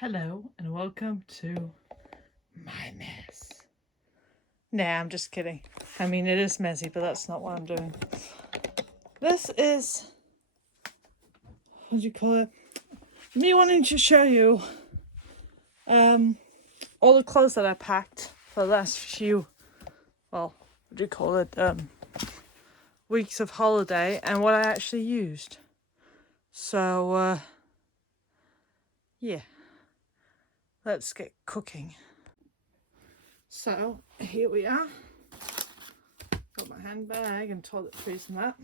Hello and welcome to my mess. Nah, I'm just kidding. I mean, it is messy, but that's not what I'm doing. This is, what do you call it? Me wanting to show you all the clothes that I packed for the last few, well, what do you call it? Weeks of holiday and what I actually used. So, yeah, let's get cooking. So, here we are. Got my handbag and toiletries and that.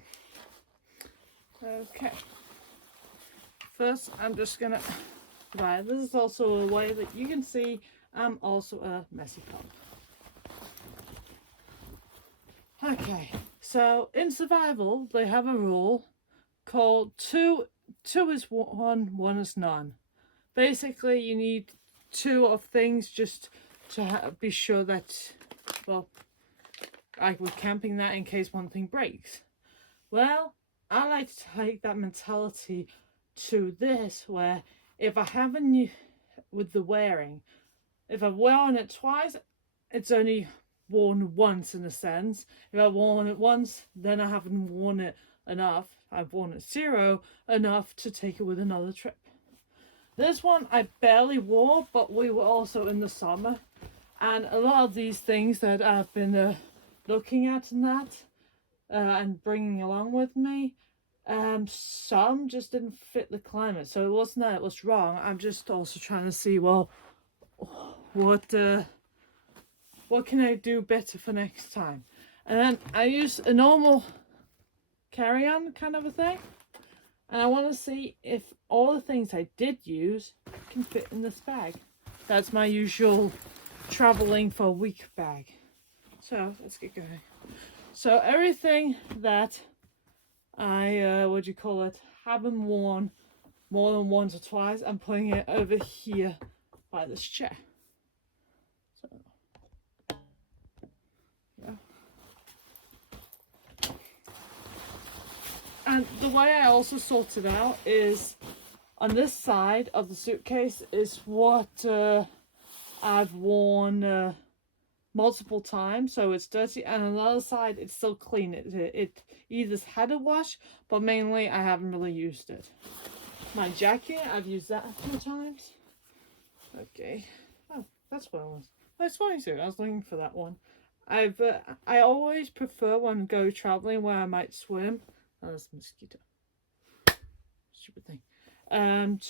Okay. First, I'm just gonna divide. This is also a way that you can see I'm also a messy pop. Okay, so in survival, they have a rule called two is one is none. Basically, you need two of things just to be sure that, well, like with camping, that in case one thing breaks. Well, I like to take that mentality to this, where if I haven't, with the wearing, if I've worn it twice, it's only worn once in a sense. If I've worn it once, then I haven't worn it enough. I've worn it zero enough to take it with another trip. This one I barely wore, but we were also in the summer, and a lot of these things that I've been looking at and that and bringing along with me, some just didn't fit the climate. So it wasn't that it was wrong. I'm just also trying to see, well, what can I do better for next time? And then I use a normal carry-on kind of a thing, and I want to see if all the things I did use can fit in this bag. That's my usual traveling for a week bag. So let's get going. So everything that I haven't worn more than once or twice, I'm putting it over here by this chair. So yeah. And the way I also sort it out is on this side of the suitcase is what I've worn multiple times, so it's dirty, and on the other side it's still clean. It either's had a wash, but mainly I haven't really used it. My jacket, I've used that a few times. Okay. Oh, that's what I was. That's funny too. I was looking for that one. I always prefer when I go traveling where I might swim. Oh, that's a mosquito. Stupid thing.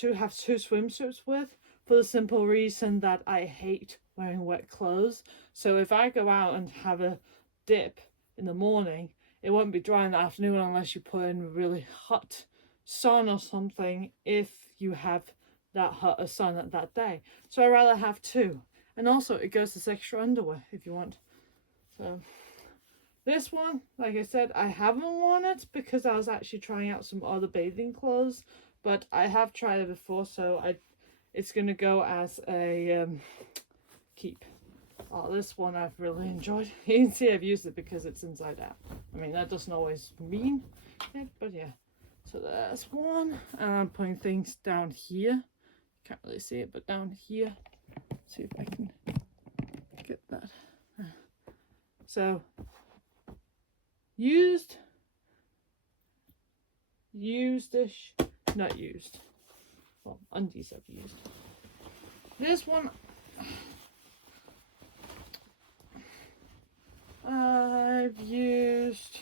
To have two swimsuits with, for the simple reason that I hate wearing wet clothes. So if I go out and have a dip in the morning, it won't be dry in the afternoon unless you put in really hot sun or something, if you have that hot a sun at that day. So I'd rather have two. And also it goes as extra underwear if you want. So this one, like I said, I haven't worn it because I was actually trying out some other bathing clothes, but I have tried it before, so it's gonna go as a keep. Oh, this one I've really enjoyed. You can see I've used it because it's inside out. I mean, that doesn't always mean it, but yeah. So there's one, and I'm putting things down here. Can't really see it, but down here. See if I can get that. So used-ish, not used. Well, undies I've used. This one I've used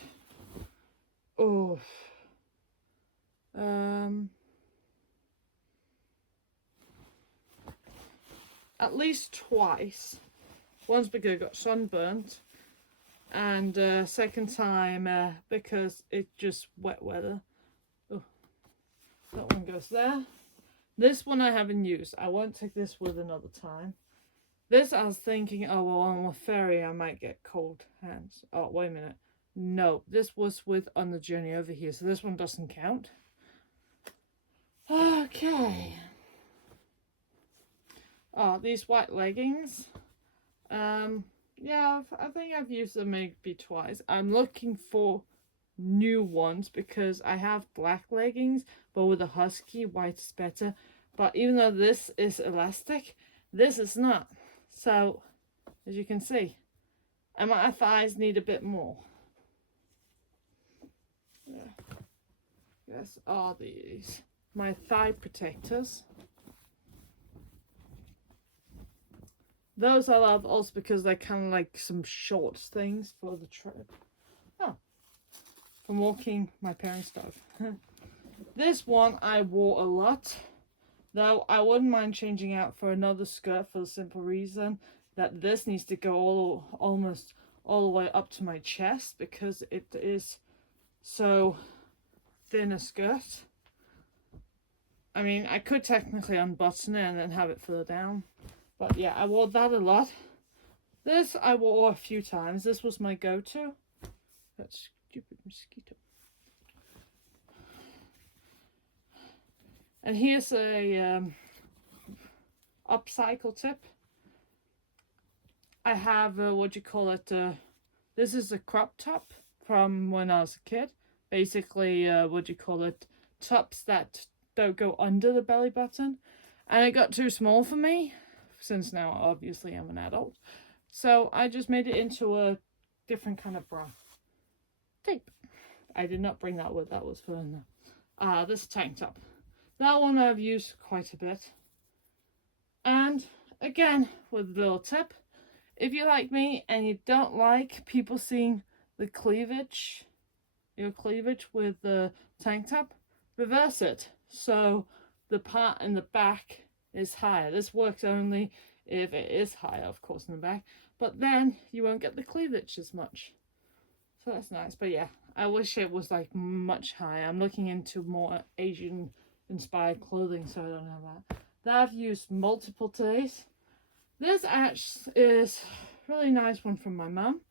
at least twice. Once because I got sunburnt, and second time because it's just wet weather. Oh, that one goes there. This one I haven't used. I won't take this with another time. This I was thinking, oh well, on a ferry I might get cold hands. Oh, wait a minute. No, this was with on the journey over here, so this one doesn't count. Okay. Oh, these white leggings. Yeah, I think I've used them maybe twice. I'm looking for new ones because I have black leggings, but with a husky, white is better. But even though this is elastic, this is not. So, as you can see, and my thighs need a bit more. Yeah. Yes, are these my thigh protectors. Those I love also because they're kind of like some short things for the trip. Oh, from walking my parents' dog. This one I wore a lot, though I wouldn't mind changing out for another skirt for the simple reason that this needs to go almost all the way up to my chest because it is so thin a skirt. I mean, I could technically unbutton it and then have it further down. But yeah, I wore that a lot. This I wore a few times. This was my go-to. That stupid mosquito. And here's a upcycle tip. I have, this is a crop top from when I was a kid. Basically, tops that don't go under the belly button. And it got too small for me, since now obviously I'm an adult. So I just made it into a different kind of bra. Tape. I did not bring that with, that was for this tank top. That one I've used quite a bit. And again, with a little tip, if you're like me and you don't like people seeing the cleavage, your cleavage with the tank top, reverse it. So the part in the back is higher. This works only if it is higher, of course, in the back. But then you won't get the cleavage as much. So that's nice. But yeah, I wish it was like much higher. I'm looking into more Asian inspired clothing, so I don't have that. That I've used multiple days. This actually is a really nice one from my mum,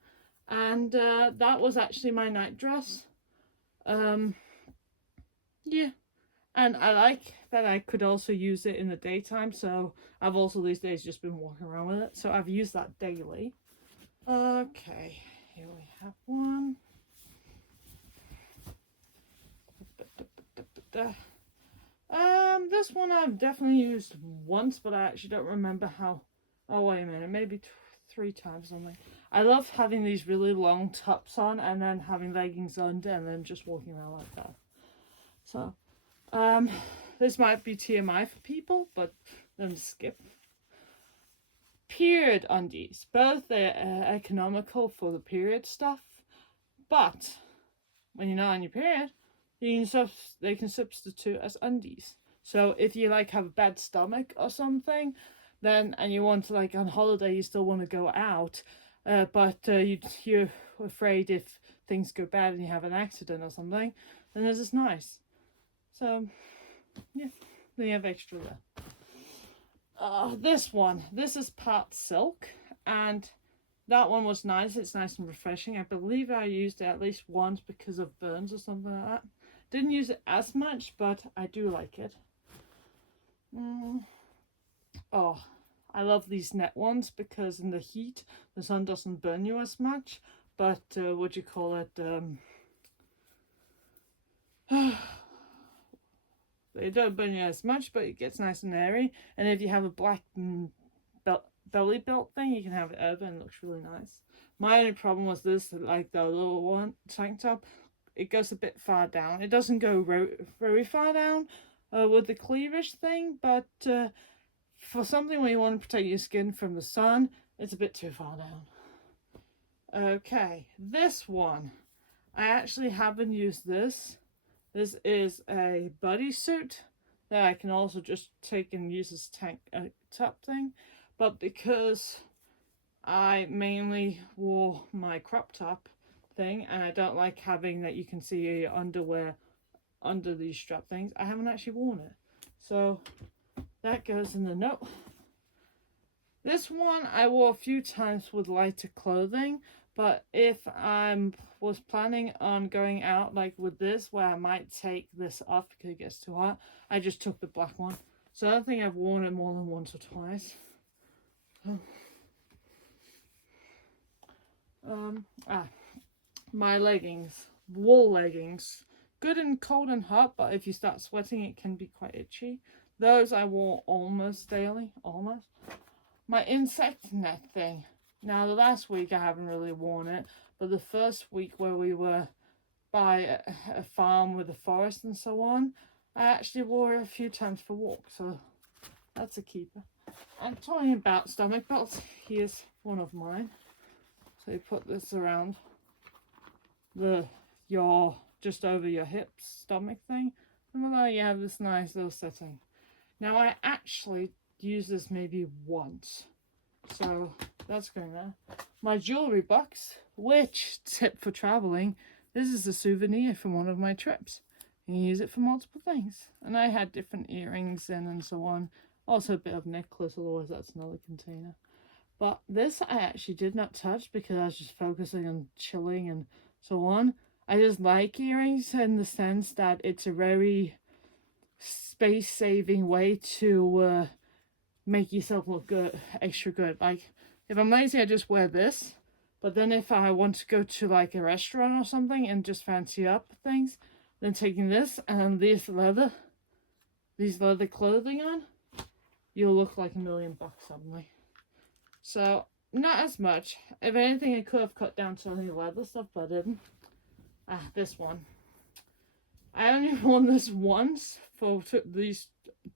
and that was actually my night dress. Yeah, and I like that I could also use it in the daytime, so I've also these days just been walking around with it, so I've used that daily. Okay, here we have one. This one I've definitely used once, but I actually don't remember how. Oh, wait a minute, maybe 3 times or something. I love having these really long tops on and then having leggings under and then just walking around like that. So, this might be TMI for people, but then skip. Period undies. Both they're economical for the period stuff, but when you're not on your period, they can substitute as undies. So if you like have a bad stomach or something, then and you want to like on holiday, you still want to go out, but you're afraid if things go bad and you have an accident or something, then this is nice. So yeah, then you have extra there. This is part silk, and that one was nice. It's nice and refreshing. I believe I used it at least once because of burns or something like that. Didn't use it as much, but I do like it. Oh, I love these net ones because in the heat, the sun doesn't burn you as much. But they don't burn you as much, but it gets nice and airy. And if you have a black belly belt thing, you can have it over and it looks really nice. My only problem was this, like the little one tank top, it goes a bit far down. It doesn't go very far down with the cleavage thing, but for something where you want to protect your skin from the sun, it's a bit too far down. Okay, this one, I actually haven't used this. This is a bodysuit that I can also just take and use as tank top thing. But because I mainly wore my crop top thing and I don't like having that you can see your underwear under these strap things, I haven't actually worn it. So that goes in the note. This one I wore a few times with lighter clothing, but if I was planning on going out like with this, where I might take this off because it gets too hot, I just took the black one. So I don't think I've worn it more than once or twice. My leggings, wool leggings, good in cold and hot, but if you start sweating it can be quite itchy. those I wore almost daily, almost. My insect net thing. Now, the last week I haven't really worn it, but the first week where we were by a farm with a forest and so on, I actually wore it a few times for walks, so that's a keeper. And talking about stomach belts, here's one of mine. So you put this around your just over your hips stomach thing, and below you have this nice little setting. Now I actually use this maybe once, so that's going there. My jewelry box, which, tip for traveling, this is a souvenir from one of my trips. You can use it for multiple things, and I had different earrings in and so on. Also a bit of necklace, otherwise that's another container. But this I actually did not touch because I was just focusing on chilling and so on. I just like earrings in the sense that it's a very space-saving way to make yourself look good, extra good. Like, if I'm lazy, I just wear this. But then if I want to go to like a restaurant or something and just fancy up things, then taking this and these leather clothing on, you'll look like $1,000,000 suddenly. So, not as much. If anything, I could have cut down some of the leather stuff, but I didn't. This one. I only worn this once for these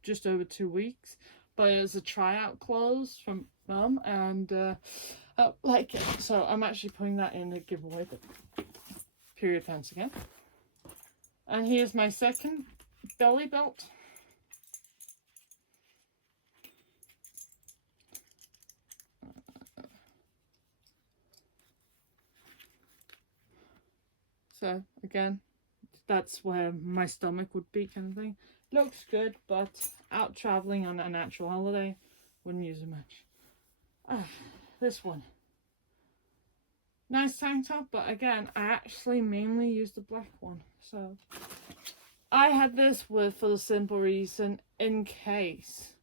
just over 2 weeks, but it was a tryout clothes from Mum, and I like it. So I'm actually putting that in the giveaway, the period pants again. And here's my second belly belt. So again, that's where my stomach would be, kind of thing. Looks good, but out traveling on a natural holiday, wouldn't use it much. This one. Nice tank top, but again, I actually mainly use the black one. So I had this for the simple reason, in case,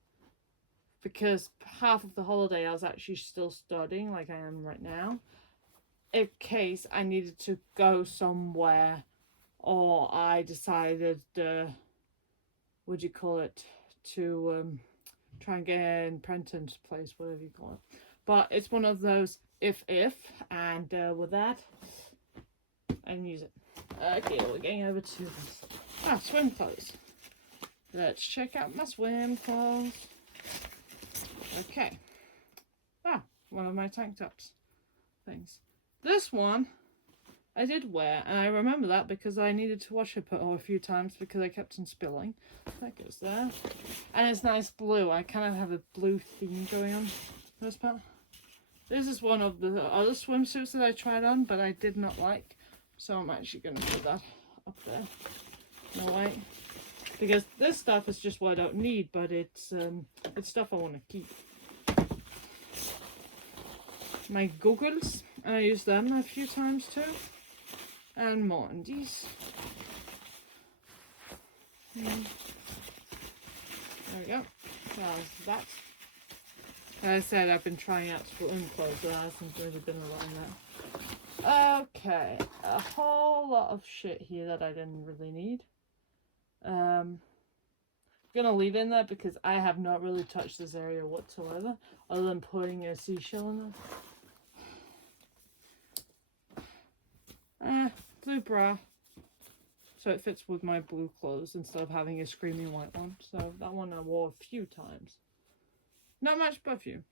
because half of the holiday I was actually still studying, like I am right now. In case I needed to go somewhere, or I decided, what do you call it, to try and get in Prenton's place, whatever you call it. But it's one of those if, and with that, I can use it. Okay, we're getting over to this. Swim clothes. Let's check out my swim clothes. Okay. One of my tank tops things. This one I did wear, and I remember that because I needed to wash it a few times because I kept on spilling. That goes there. And it's nice blue. I kind of have a blue theme going on for this part. This is one of the other swimsuits that I tried on, but I did not like. So I'm actually going to put that up there. No way. Because this stuff is just what I don't need, but it's stuff I want to keep. My goggles, and I use them a few times too. And more undies. There we go. Well, that. As I said, I've been trying out swim clothes, so there hasn't really been a lot in that. Okay, a whole lot of shit here that I didn't really need. Gonna leave in there because I have not really touched this area whatsoever, other than putting a seashell in there. Blue bra, so it fits with my blue clothes instead of having a screaming white one. So that one I wore a few times. Not much, but a few.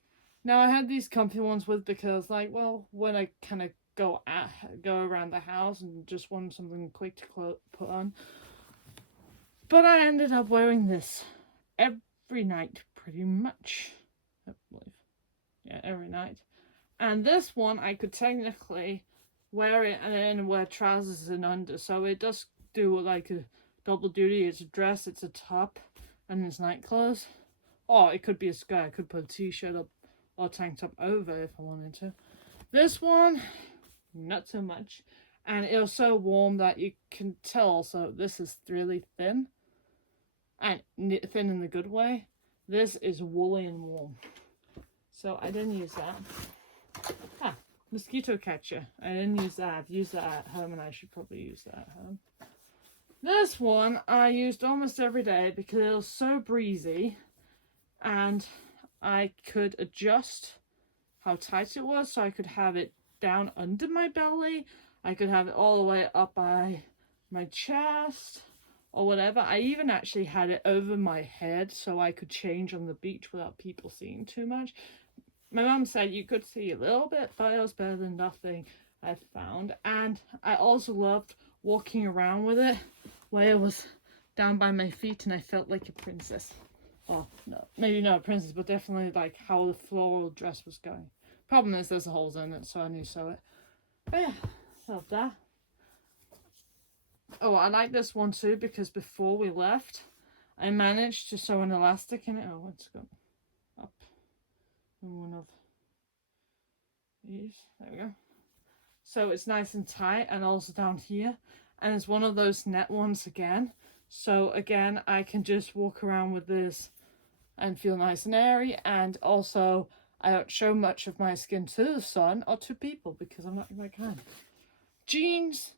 Now I had these comfy ones with because, like, well, when I kind of go around the house and just want something quick to put on. But I ended up wearing this every night, pretty much. I believe. Yeah, every night. And this one, I could technically wear it and then wear trousers and under. So it does do like a double duty. It's a dress, it's a top, and it's night clothes. Or it could be a skirt. I could put a t-shirt up or tank top over if I wanted to. This one, not so much. And it was so warm that you can tell. So this is really thin. And thin in the good way. This is woolly and warm. So I didn't use that. Mosquito catcher. I didn't use that. I've used that at home and I should probably use that at home. This one I used almost every day because it was so breezy, and I could adjust how tight it was, so I could have it down under my belly, I could have it all the way up by my chest or whatever. I even actually had it over my head so I could change on the beach without people seeing too much. My mum said you could see a little bit, but it was better than nothing, I found. And I also loved walking around with it where it was down by my feet and I felt like a princess. Well, no, maybe not a princess, but definitely like how the floral dress was going. Problem is there's holes in it, so I need to sew it. But yeah, love that. Oh, I like this one too because before we left, I managed to sew an elastic in it. Oh, it's gone up in one of these. There we go. So it's nice and tight, and also down here. And it's one of those net ones again. So again, I can just walk around with this and feel nice and airy. And also, I don't show much of my skin to the sun or to people because I'm not that kind. Jeans.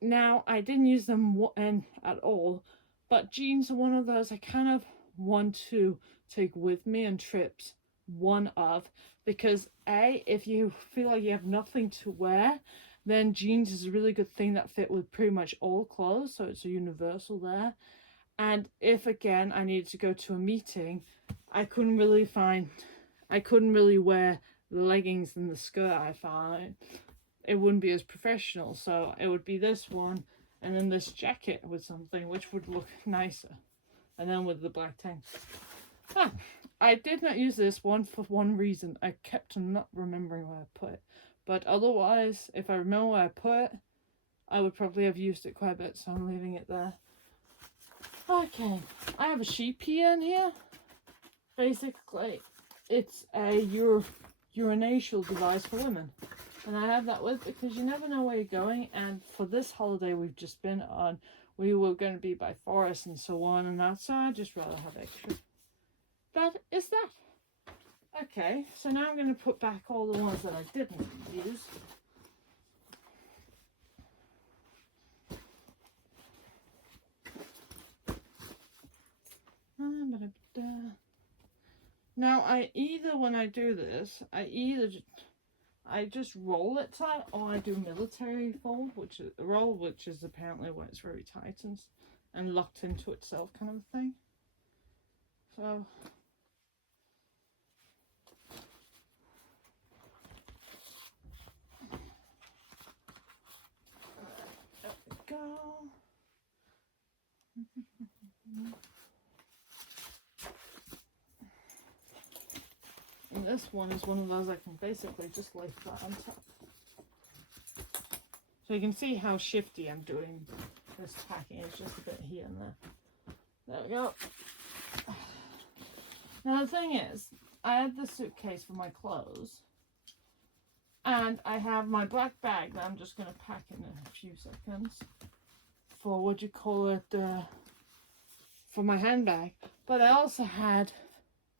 Now, I didn't use them at all, but jeans are one of those I kind of want to take with me on trips. One of, because if you feel like you have nothing to wear, then jeans is a really good thing that fit with pretty much all clothes, so it's a universal there. And if again I needed to go to a meeting, I couldn't really wear the leggings and the skirt. I found it wouldn't be as professional, so it would be this one and then this jacket with something which would look nicer, and then with the black tank. I did not use this one for one reason. I kept on not remembering where I put it, but otherwise if I remember where I put it, I would probably have used it quite a bit, so I'm leaving it there. Okay, I have a sheep here in here. Basically it's a urination device for women. And I have that with because you never know where you're going. And for this holiday we've just been on, we were going to be by forest and so on and that, so I'd just rather have extra. That is that. Okay, so now I'm going to put back all the ones that I didn't use. Now when I do this, I just roll it tight, or I do military fold, which is apparently when it's very tight and locked into itself kind of thing. So there we go. And this one is one of those I can basically just lay flat on top. So you can see how shifty I'm doing this packing. It's just a bit here and there. There we go. Now the thing is, I have this suitcase for my clothes. And I have my black bag that I'm just going to pack in a few seconds. For for my handbag. But I also had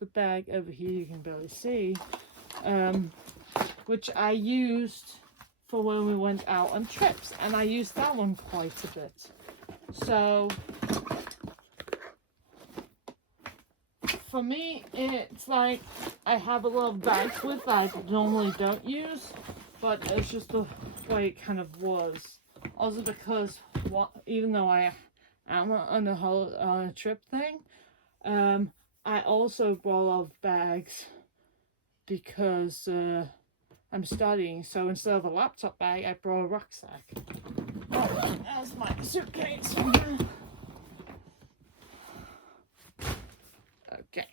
the bag over here, you can barely see, which I used for when we went out on trips, and I used that one quite a bit. So for me, it's like I have a little bag with that I normally don't use, but it's just the way it kind of was. Also because even though I am on a trip thing, I also brought a lot of bags because I'm studying, so instead of a laptop bag, I brought a rucksack. Oh, there's my suitcase. Okay.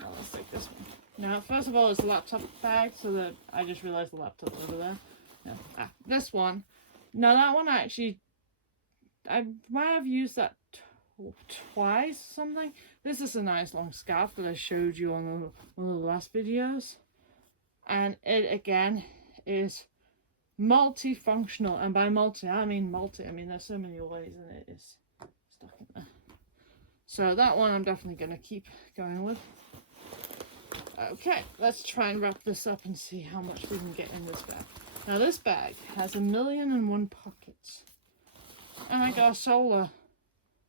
Now let's take this one. Now, first of all, it's a laptop bag, so that I just realized the laptop's over there. Yeah. This one. Now, that one I might have used that twice or something. This is a nice long scarf that I showed you on one of the last videos, and it again is multifunctional, and by multi I mean there's so many ways and it is stuck in there. So that one I'm definitely going to keep going with. Okay, let's try and wrap this up and see how much we can get in this bag. Now this bag has 1,000,001 pockets. And I got a solar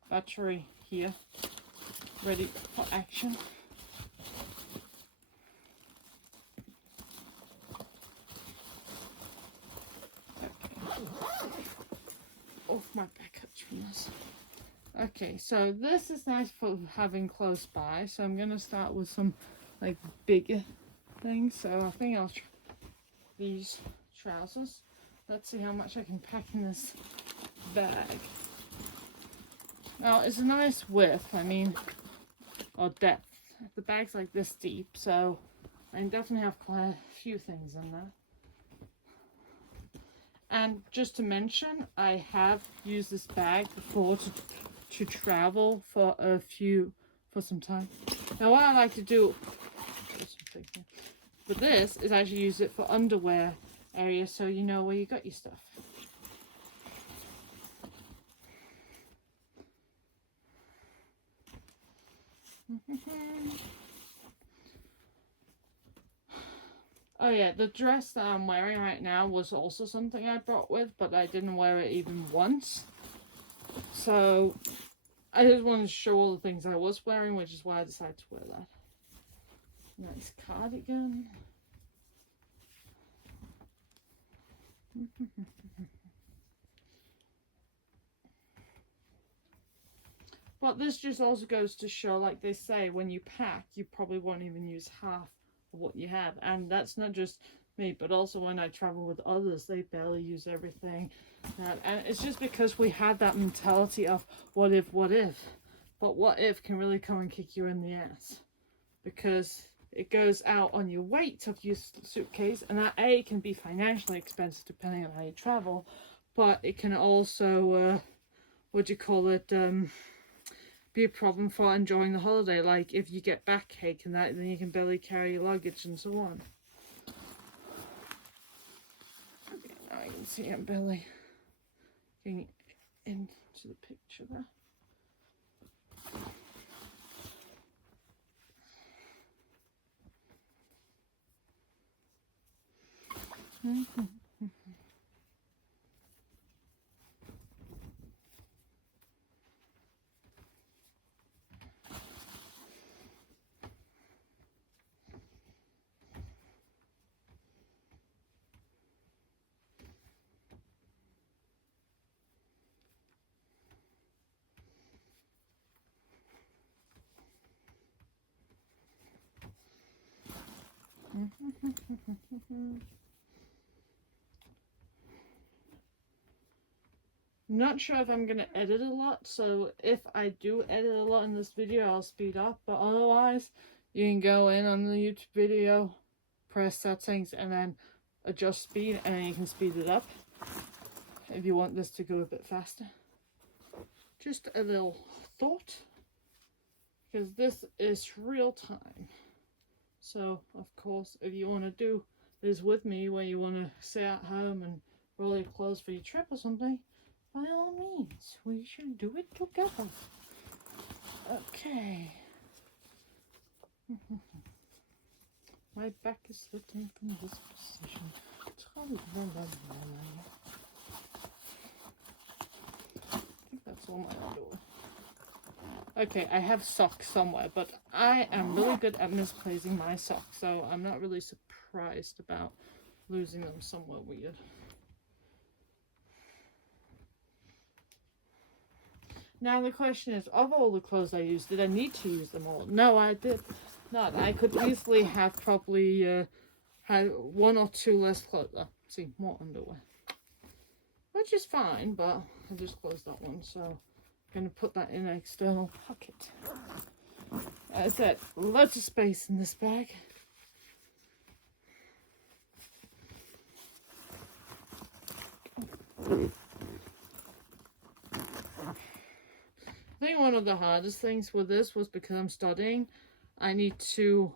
battery here, ready for action. Off my back from this. Okay, so this is nice for having close by. So I'm gonna start with some like bigger things. So I think I'll try these trousers. Let's see how much I can pack in this bag. Now it's a nice width, I mean, or depth. The bag's like this deep, so I can definitely have quite a few things in there. And just to mention, I have used this bag before to travel for some time. Now what I like to do with this is actually use it for underwear area, so you know where you got your stuff. Oh yeah, the dress that I'm wearing right now was also something I brought with, but I didn't wear it even once. So I just wanted to show all the things I was wearing, which is why I decided to wear that. Nice cardigan. But this just also goes to show, like they say, when you pack, you probably won't even use half of what you have. And that's not just me, but also when I travel with others, they barely use everything. And it's just because we had that mentality of what if, what if. But what if can really come and kick you in the ass. Because it goes out on your weight of your suitcase, and that A can be financially expensive depending on how you travel, but it can also, be a problem for enjoying the holiday. Like if you get backache and that, then you can barely carry your luggage and so on. Okay, now I can see I'm barely getting into the picture there. I'm not sure if I'm going to edit a lot, so if I do edit a lot in this video, I'll speed up, but otherwise, you can go in on the YouTube video, press settings, and then adjust speed, and then you can speed it up if you want this to go a bit faster. Just a little thought, because this is real time. So, of course, if you want to do this with me, where you want to stay at home and roll your clothes for your trip or something, by all means, we should do it together. Okay. My back is slipping from this position. I think that's all my underwear. Okay, I have socks somewhere, but I am really good at misplacing my socks, so I'm not really surprised about losing them somewhere weird. Now the question is, of all the clothes I used, did I need to use them all? No, I did not. I could easily have probably had one or two less clothes. See, more underwear. Which is fine, but I just closed that one, so I'm going to put that in an external pocket. As I said, lots of space in this bag. I think one of the hardest things with this was because I'm studying, I need to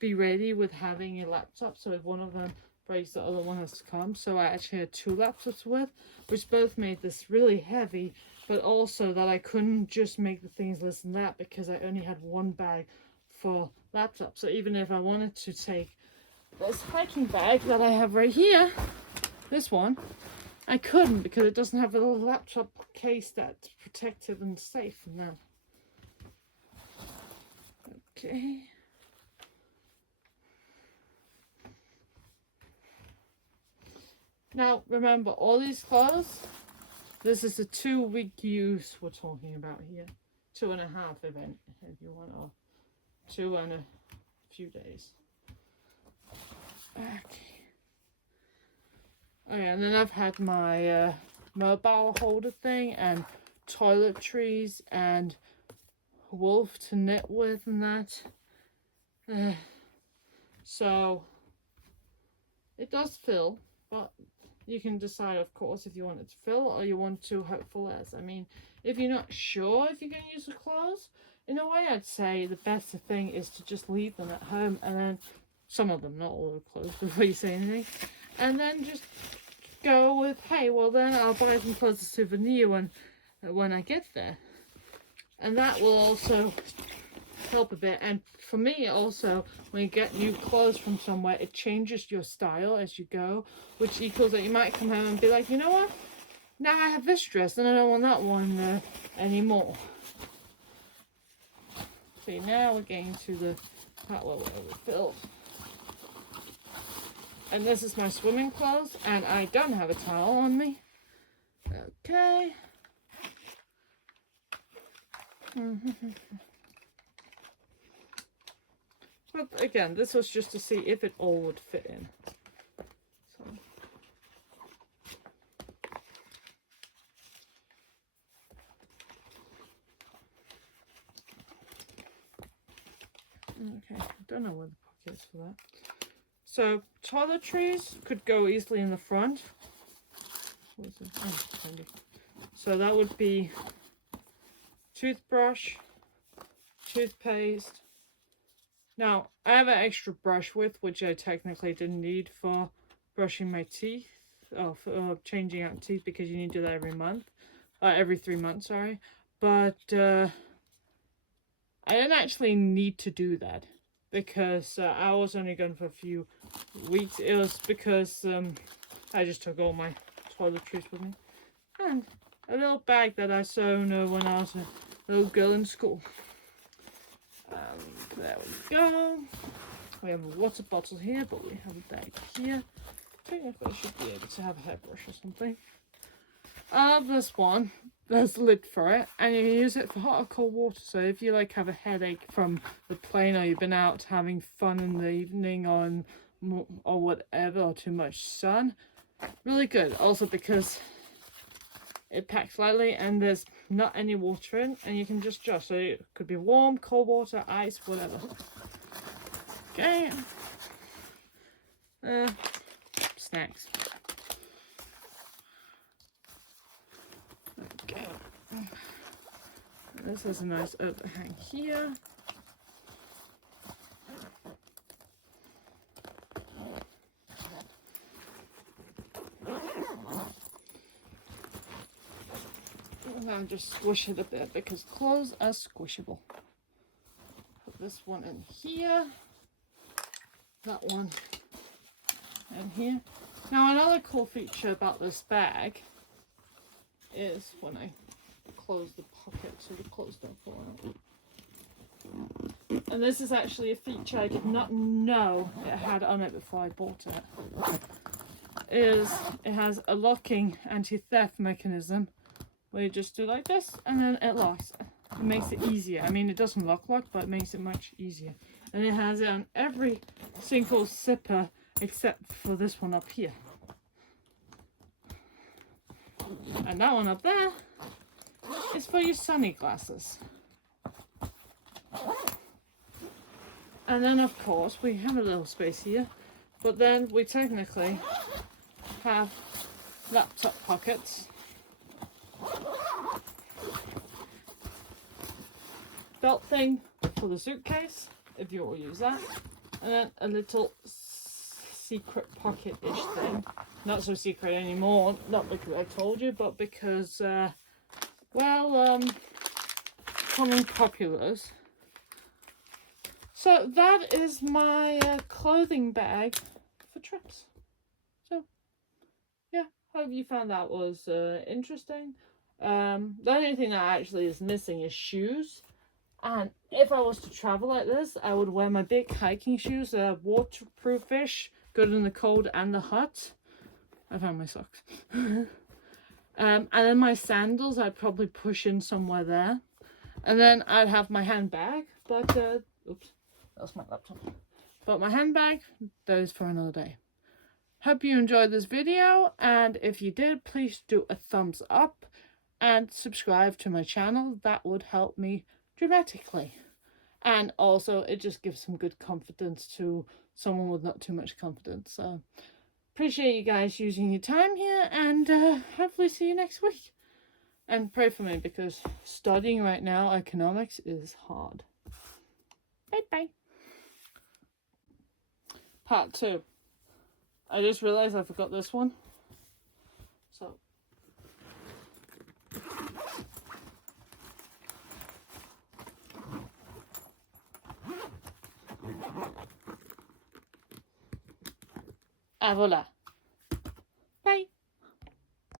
be ready with having a laptop, so if one of them breaks, the other one has to come. So I actually had two laptops with, which both made this really heavy, but also that I couldn't just make the things less than that because I only had one bag for laptops. So even if I wanted to take this hiking bag that I have right here, this one, I couldn't because it doesn't have a little laptop case that's protected and safe from them. Okay. Now, remember, all these clothes, this is a 2-week use we're talking about here. 2.5 event, if you want, or 2 and a few days. Okay. Oh yeah, and then I've had my mobile holder thing and toiletries and wolf to knit with and that. So it does fill, but you can decide, of course, if you want it to fill or you want to have full as. I mean, if you're not sure if you're going to use the clothes, in a way, I'd say the best thing is to just leave them at home, and then some of them, not all the clothes, before you say anything, and then just go with, hey, well then I'll buy some clothes as souvenir when I get there, and that will also help a bit. And for me also, when you get new clothes from somewhere, it changes your style as you go, which equals that you might come home and be like, you know what, now I have this dress and I don't want that one anymore. See, now we're getting to the part where we filled. And this is my swimming clothes, and I don't have a towel on me. Okay. But again, this was just to see if it all would fit in. So. Okay, I don't know where the pocket is for that. So toiletries could go easily in the front. What is it? Oh, so that would be toothbrush, toothpaste. Now, I have an extra brush with, which I technically didn't need for brushing my teeth, or for changing out teeth, because you need to do that every month, every 3 months, sorry. But I didn't actually need to do that, because I was only gone for a few weeks. It was because I just took all my toiletries with me. And a little bag that I sewn when I was a little girl in school. There we go. We have a water bottle here, but we have a bag here. Technically, I should be able to have a hairbrush or something. I love this one. There's a lid for it, and you can use it for hot or cold water. So if you like have a headache from the plane, or you've been out having fun in the evening, or whatever, or too much sun, really good. Also because it packs lightly and there's not any water in, and you can just adjust. So it could be warm, cold water, ice, whatever. Okay. Snacks. Okay. This is a nice overhang here. And just squish it a bit because clothes are squishable. Put this one in here, that one in here. Now another cool feature about this bag is when I close the pocket so the clothes don't fall out. And this is actually a feature I did not know it had on it before I bought it. It has a locking anti-theft mechanism where you just do like this and then it locks. It makes it easier. I mean, it doesn't lock, but it makes it much easier. And it has it on every single zipper except for this one up here. And that one up there is for your sunny glasses. And then of course we have a little space here, but then we technically have laptop pockets, belt thing for the suitcase if you will use that, and then a little secret pocket-ish thing. Not so secret anymore, not because I told you, but because common populars. So that is my clothing bag for trips. So yeah, hope you found that was interesting. The only thing that actually is missing is shoes. And if I was to travel like this, I would wear my big hiking shoes that are waterproof-ish, good in the cold and the hot. I found my socks. And then my sandals, I'd probably push in somewhere there. And then I'd have my handbag, but, oops, that's my laptop. But my handbag, that is for another day. Hope you enjoyed this video, and if you did, please do a thumbs up and subscribe to my channel. That would help me dramatically. And also, it just gives some good confidence to someone with not too much confidence. So, appreciate you guys using your time here, and hopefully see you next week. And pray for me, because studying right now, economics, is hard. Bye-bye. Part 2. I just realized I forgot this one. So. Ah, voilà. Bye.